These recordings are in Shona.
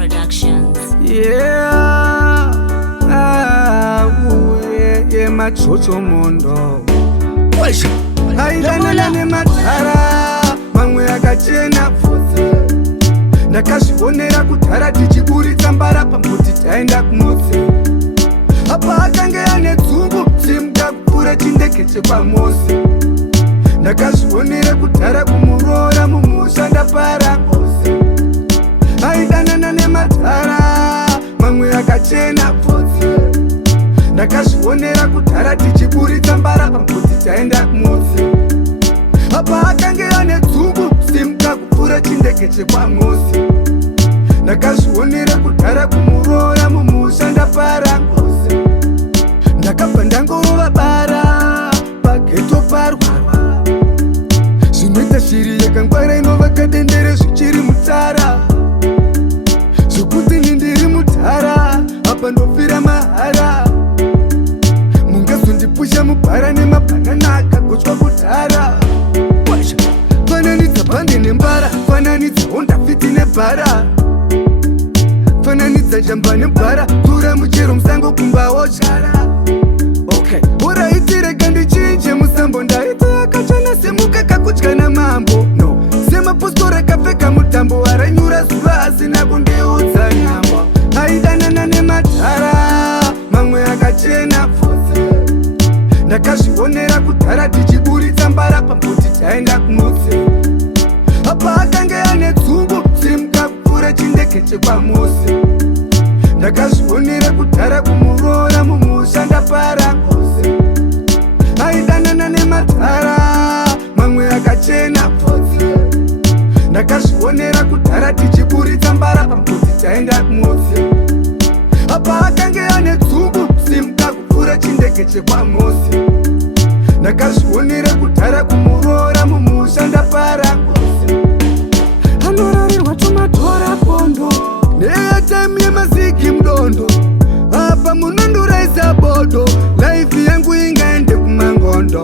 Productions. Machocho mondo aidana nematara mamwe akachena pfudzi ndakazvionera kudhara tichiburitsa mbara pambuti taenda kumutsi apa akange ane dzungu simuka kupfuura chindege chekwamosi ndakazvionera kudhara kumuroora mumusha ndapara ngozi aidanana nematara mamwe akachena pfudzi ndakazvionera kudhara tichiburitsa mbara pambuti taenda kumutsi apa akange ane dzungu simuka kupfuura chindege chekwamosi ndakazvionera kudhara kumuroora mumusha ndapara ngozi ndakabva ndangorova bara pageto parwarwa zvinoita shiri yakangwara inovaka dendere zvichiri mutara zvokuti ndiri mutara apa ndofira mahara mungazondipusha mubhara nemabhanana akagochwa kudhara fananidza bhande nembara fananidzawo ndafiti nebhara fananidza jamba nebhara tura muchero musango kumbawo chara uraitirega ndichinje musambo ndaita akachana semuka kakudya namambo no semapostori akapfeka mutambo aranyura zuva asina kundiudza nyambo aidanana nematara mamwe akachena pfudzi ndakazvionera kudhara tichiburitsa mbara pambuti taenda kumutsi apa akange ane dzungu simuka kupfuura chindege chekwamosi ndakazvionera kudhara kumuroora mumusha ndapara ngozi aidanana nematara mamwe akachena pfudzi ndakazvionera kudhara tichiburitsa mbara pambuti taenda kumutsi apa akange ane dzungu simuka kupfuura chindege chekwamosi ndakazvionera kudhara kumuroora mumusha ndapara ngozi anorarirwa tomatora pondo neatime yemazigi mudondo apa munonduraisa bodo laifi yangu ingaende kumangondo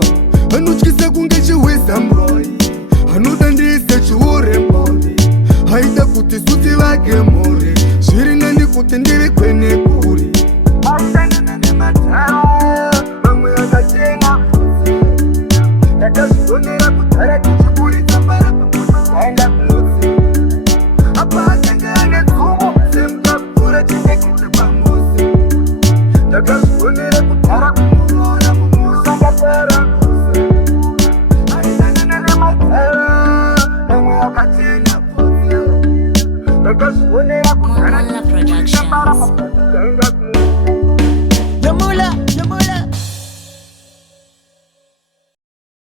anotyisa kunge chiwisa muroi anoda ndiise chiure mbori haida kuti suti vage mhuri zviri nani kuti ndiri kwene kuri aidanana nematara mamwe akachena pfudzi ndakazvionera kudhara tichiburitsa mbara pambuti taenda kumutsi apa akange ane dzungu semuka kupfuura chindege chekwamosi ndakazvionera kudhara kumuroora mumusha ndapara ngozi aidanana nematara mamwe akachena pfudzi ndakazvionera kudhara